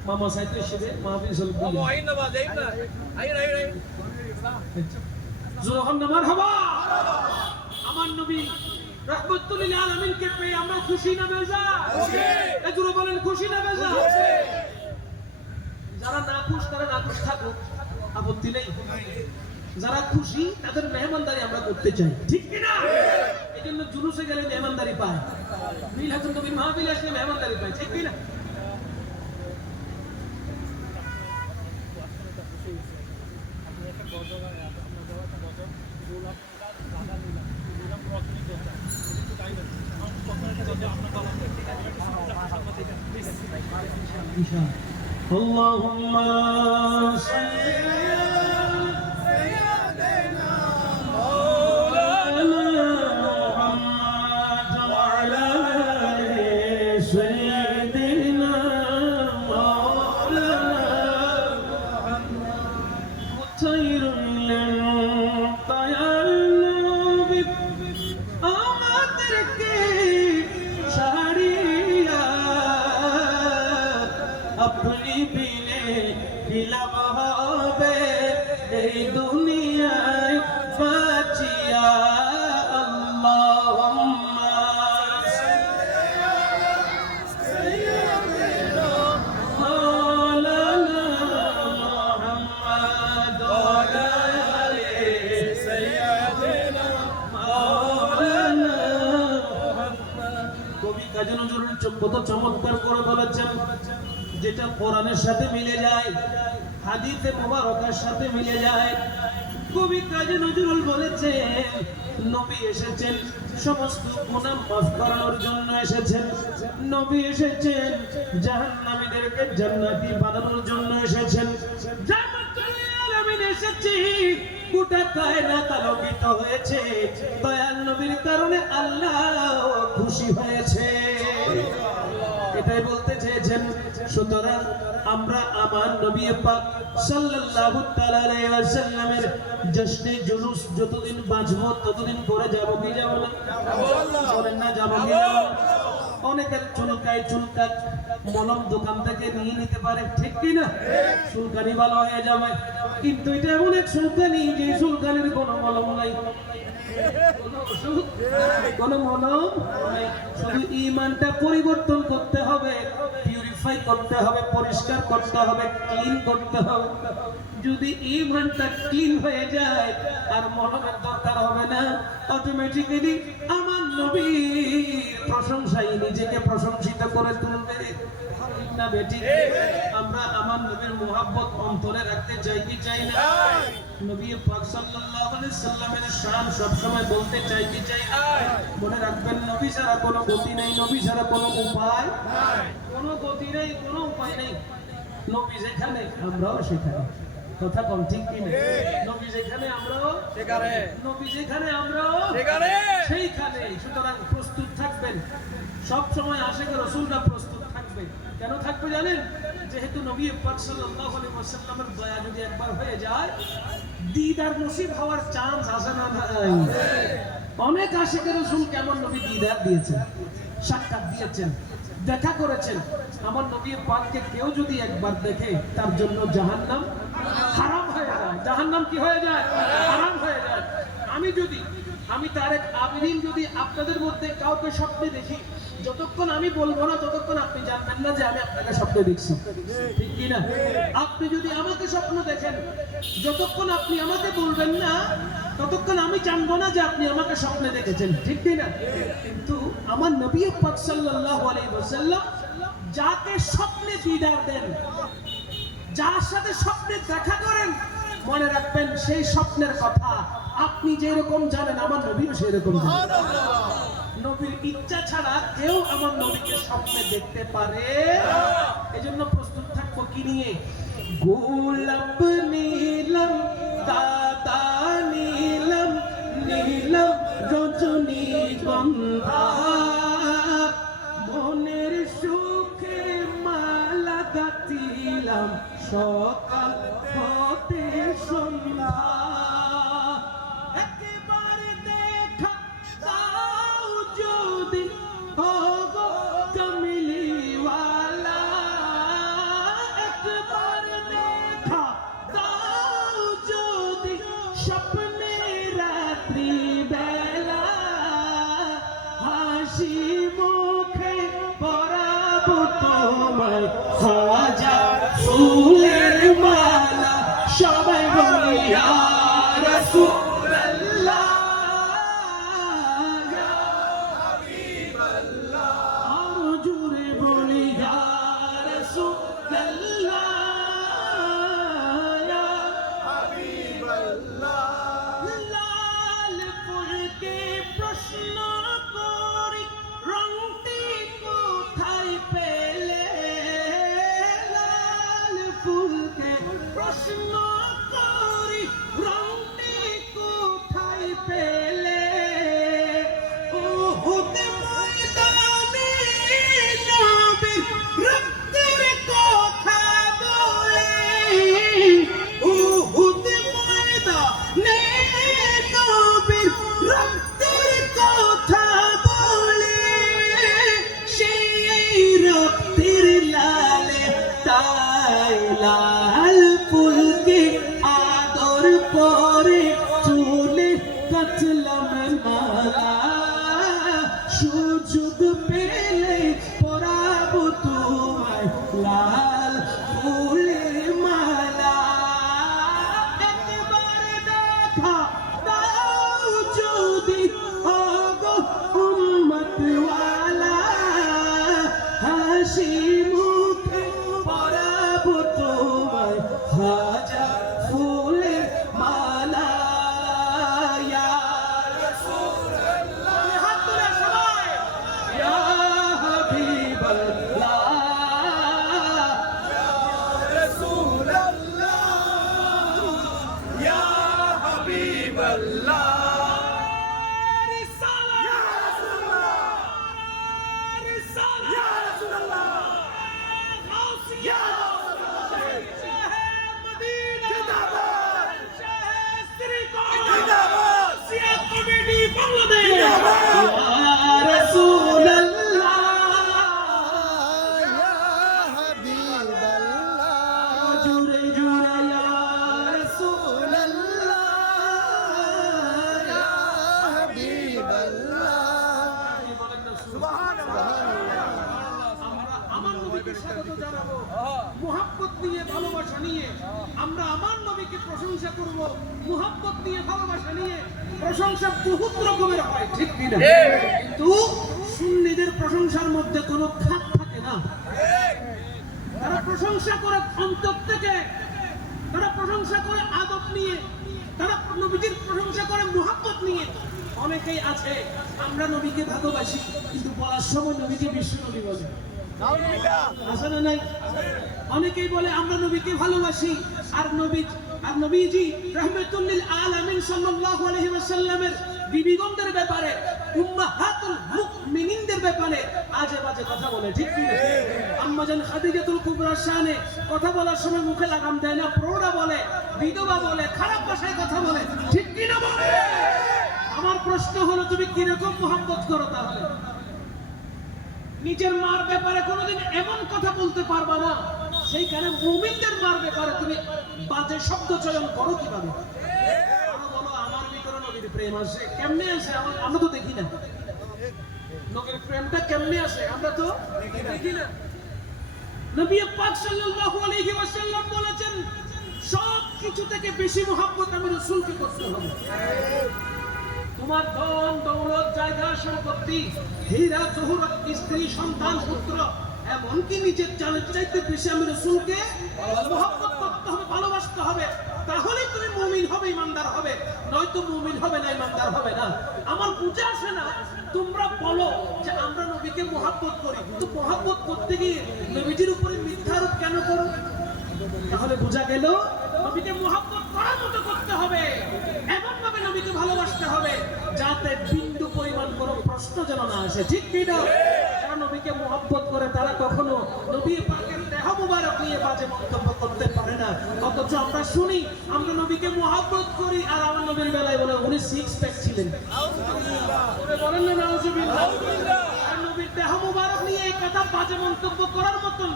মামা সাইতে শিবে মাহফিল চলবে। যখন মারহাবা, আমার নবী রাহমাতুল লিল আলামিনকে পেয়ে আমরা খুশি না বেজার? এজন্য বলেন খুশি না বেজার? যারা না খুশ তারা না খুশ থাকুক, আপত্তি নেই। যারা খুশি তাদের মেহমানদারি আমরা করতে চাই। ঠিক কি না? এই জন্য জুলুসে গেলে মেহমানদারি পায়, মিলাদুন নবীর মাহফিলে আসলে মেহমানদারি পায়। ঠিক কি না? اللهم صل अपनी बिने खिलाफ होबे এই দুনিয়ায় বাঁচিয়া। আল্লাহুম্মা সাইয়্যিদিনা মাওলানা মুহাম্মদ ওয়া আলি সাইয়্যিদিনা মাওলানা মুহাম্মদ। কবি কাজী নজরুল কত চমৎকার করে বলেছেন, যেটা কোরআনের সাথে মিলে যায়, হাদিসে মুবারকার সাথে মিলে যায়। কবি কাজী নজরুল বলেছেন, নবী এসেছেন সমস্ত গুনাহ মাফ করানোর জন্য এসেছেন। নবী এসেছেন জাহান্নামীদেরকে জান্নাতি বানানোর জন্য এসেছেন। গোটা কায়নাত আলোকিত হয়েছে, দয়াল নবীর কারণে আল্লাহ খুশি হয়েছে। এটাই বলতে চেয়েছেন। সুতরাং আমরা আমার নবী পাক সাল্লাল্লাহু তাআলা আলাইহি ওয়াসাল্লামের জশ্নে জুলুস যতদিন বাঁচবো ততদিন করে যাব কি যাব না? বলেন না, যাব কি যাব না? অনেকের চুলকায় চুলকাক মলম দোকান থেকে নিয়ে নিতে পারে, ঠিক কি না? চুলকানি ভালো হয়ে যাবে, কিন্তু এটা এমন এক চুলকানি যে চুলকানির কোনো মলম নাই, কোনো ওষুধ, কোনো মলম নাই। শুধু ঈমানটা পরিবর্তন করতে হবে, পিউরিফাই করতে হবে, পরিষ্কার করতে হবে, ক্লিন করতে হবে। যদি ঈমানটা ক্লিন হয়ে যায় আর মলমের দরকার হবে না, অটোমেটিক্যালি আমার নবীর প্রশংসায় নিজেকে প্রশংসিত করে তুলবে। না বেটি, আমরা আমার নবীর মুহাব্বত অন্তরে রাখতে চাই কি চাই না? নবী পাক সাল্লাল্লাহু আলাইহি সাল্লামের শান সব সময় বলতে চাই কি চাই না? মনে রাখবেন, নবী ছাড়া কোনো গতি নেই, নবী ছাড়া কোনো উপায় নাই, কোনো গতি নেই, কোনো উপায় নেই। নবী যেখানে আমরাও সেখানে, কথা কম ঠিক কি না? নবী যেখানে আমরাও সেখানে, নবী যেখানে আমরাও সেখানে, সেইখানে। সুতরাং প্রস্তুত থাকবেন সব সময়, আশিকের রাসূলরা প্রস্তুত থাকবে। কেন থাকবে জানেন? যেহেতু নবী পাক সাল্লাল্লাহু আলাইহি ওয়াসাল্লামের দয়া যদি একবার হয়ে যায়, দিদার নসিব হওয়ার চান্স আছে না নাই? অনেক আশিকের রাসূল কেমন নবী দিদার দিয়েছেন, সাক্ষাৎ দিয়েছেন, দেখা করেছেন। আমার নবী পাককে কেউ যদি একবার দেখে, তার জন্য জাহান্নাম হারাম হয়ে যায়। জাহান্নাম কি হয়ে যায়? হারাম হয়ে যায়। আমি তারেক আবিদিন যদি আপনাদের মধ্যে কাউকে স্বপ্নে দেখি, যতক্ষণ আমি বলবো না ততক্ষণ আপনি জানবেন না যে আমি আপনাকে স্বপ্নে দেখছি, ঠিক কি না? আপনি যদি আমাকে স্বপ্ন দেখেন, যতক্ষণ আপনি আমাকে বলবেন না ততক্ষণ আমি জানবো না যে আপনি আমাকে স্বপ্নে দেখেছেন, ঠিক কি না? কিন্তু আমার নবী পাক সাল্লাল্লাহু আলাইহি ওয়াসাল্লাম যাকে স্বপ্নে দিদার দেন, যার সাথে স্বপ্নে দেখা করেন, মনে রাখবেন সেই স্বপ্নের কথা আপনি যেরকম জানেন আমার নবীও সেরকম জানেন। নবীর ইচ্ছা ছাড়া কেউ আমার নবীকে স্বপ্নে দেখতে পারে। এজন্য প্রস্তুত থাকবো কি নিয়ে? গোলাপ নীলম দাদা নীলম, নীলম রজনীগন্ধা, মনের সুখে মালা গাঁথিলাম সকাল হতে সন্ধ্যা। একবারে দেখা দাও যদি ও গো কামলিওয়ালা, একবারে দেখা দাও যদি স্বপ্নে রাত্রি বেলা, হাসি মুখে পরাবো তোমায় হাজার ফুলের মালা, সবাই বলি ইয়া রাসূলুল্লাহ, ইয়া হাবিবাল্লাহ, আরো জোরে বলি ইয়া রাসূলুল্লাহ, ইয়া হাবিবাল্লাহ। লাল ফুলকে প্রশ্ন করি রংটি কোথায় পেলে, লাল ফুলকে প্রশ্ন করি রংটি কোথায় পেলে, উহুদ ময়দানে নবীর রক্তের কথা বলে, উহুদ ময়দানে নবীর রক্তের কথা বলে, সেই রক্তের লালে তাই লাল ফুলকে আদর করে চুলে কাচলাম মালা, সুযোগ পেলে পরাবো তোমায় লাল ফুলের মালা। একবারে দেখা দাও যদি ও গো উম্মতওয়ালা, হাসি মুখে পরাবো তোমায় হাজার ফুলের মালা, ইয়া রাসূলুল্লাহ, হাত তুলে সবাই, ইয়া হাবিবাল্লাহ, ইয়া রাসূলুল্লাহ, ইয়া হাবিবাল্লাহ। अल्लाह या रसूल अल्लाह या रसूल अल्लाह या আমার নবীকে স্বাগত জানাবো, মুহাব্বত নিয়ে ভালোবাসা নিয়ে আমরা আমার নবীকে প্রশংসা করব, মুহাব্বত নিয়ে ভালোবাসা নিয়ে প্রশংসা বহুত রকমের হয়, ঠিক কিনা? কিন্তু সুন্নিদের প্রশংসার মধ্যে কোনো খাত থাকে না। তারা প্রশংসা করে অন্তর থেকে, তারা প্রশংসা করে আদব নিয়ে, তারা নবীজির প্রশংসা করে মুহাব্বত নিয়ে। অনেকেই আছে আমরা নবীকে ভালোবাসি কিন্তু বলার সময় নবীকে বিশ্ব নবী বলে, আছে না নাই? অনেকেই বলে আমরা নবীকে ভালোবাসি আর নবীজি রাহমাতুল লিল আলামিন সাল্লাল্লাহু আলাইহি ওয়াসাল্লামের বিবিগণদের ব্যাপারে, উম্মাহাতুল মুমিনিনদের ব্যাপারে আজে বাজে কথা বলে, ঠিক কি না? আম্মাজান খাদিজাতুল কুবরার শানে কথা বলার সময় মুখে লাগাম দেয় না, প্রৌঢ়া বলে, বিধবা বলে, খারাপ ভাষায় কথা বলে, ঠিক কি না বলে? আমার প্রশ্ন হলো তুমি কিরকম মুহাব্বত করো তাহলে? নিজের মার ব্যাপারে কোনোদিন এমন কথা বলতে পারবা না, সেইখানে মুমিনদের মার ব্যাপারে তুমি বাজে শব্দ চয়ন করো কিভাবে? আরো বলো আমার ভিতরে নবীর প্রেম আছে, কেমনে আছে? আমরা তো দেখি না নবীর প্রেমটা কেমনে আছে, আমরা তো দেখি না। নবী পাক সাল্লাল্লাহু আলাইহি ওয়াসাল্লাম বলেছেন সব কিছু থেকে বেশি মুহাব্বত আমি রাসূলকে করতে হবে। তোমার ধন দৌলত, জায়গা সম্পত্তি, হীরা জহরত, স্ত্রী সন্তান পুত্র, এমনকি নিজের জানের চাইতে বেশি আমি রাসূলকে মুহাব্বত করতে হবে, ভালোবাসতে হবে। তাহলে তুমি মুমিন হবে, ইমানদার হবে, নয়তো মুমিন হবে না, ইমানদার হবে না। আমার বুঝে আসে না, তোমরা বলো যে আমরা নবীকে মুহাব্বত করি, কিন্তু মুহাব্বত করতে গিয়ে নবীজির উপরে মিথ্যা আরোপ কেন করো? তাহলে বোঝা গেল নবীকে মুহাব্বত করার মতো করতে হবে, এমন ভাবে নবীকে ভালোবাসতে হবে যাতে বিন্দু পরিমাণ কোনো প্রশ্ন যেন না আসে, ঠিক কি না? যারা নবীকে মুহাব্বত করে তারা কখনো নবী পাকের দেহ মুবারক নিয়ে বাজে মন্তব্য করতে পারে না। অথচ আমরা শুনি আমরা নবীকে মুহাব্বত করি আর আমার নবীর বেলায় বলে উনি সিক্স প্যাক ছিলেন, বলেন না নাউজুবিল্লাহ। আর নবীর দেহ মুবারক নিয়ে এই কথা বাজে মন্তব্য করার মতন,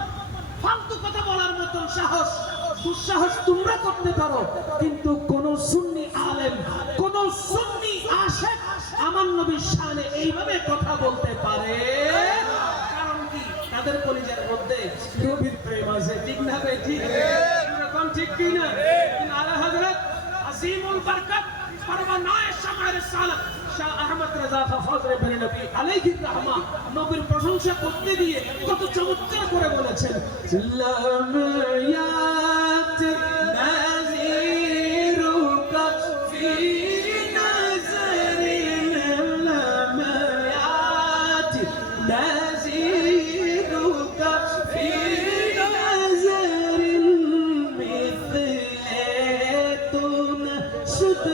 ফালতু কথা বলার মতন সাহস, দুঃসাহস তোমরা করতে পারো, কিন্তু কোন সুন্নি আলেম, কোন সুন্নি আশিক আমার নবীর শানে এইভাবে কথা বলতে পারে? কারণ কি? তাদের কলিজার মধ্যে নবীর প্রেম আছে, ঠিক না ভাই? ঠিক এরকম, ঠিক কি না? আলা হযরত আজিমুল বরকত পরওয়ানায়ে শামায়ের সালাত শাহ আহমদ রাজা ফজলে বিন নবী আলাইহির রাহমা নবীর প্রশংসা করতে গিয়ে কত চমৎকার করে বলেছেন, লামিয়াত নাযিরুকা ফি নাযরিন, লামিয়াত নাযিরুকা ফি নাযরিন মিথলে তুন শুদ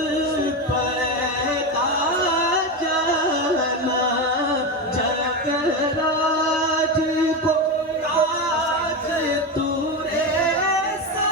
जगराज को ताज तुरे सा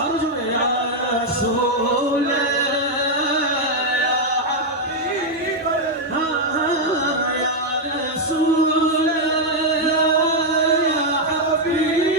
আরো জোরে, ইয়া রাসূল, ইয়া রাসূল, ইয়া হাবিবাল্লাহ, ইয়া রাসূল, ইয়া হাবিবাল্লাহ,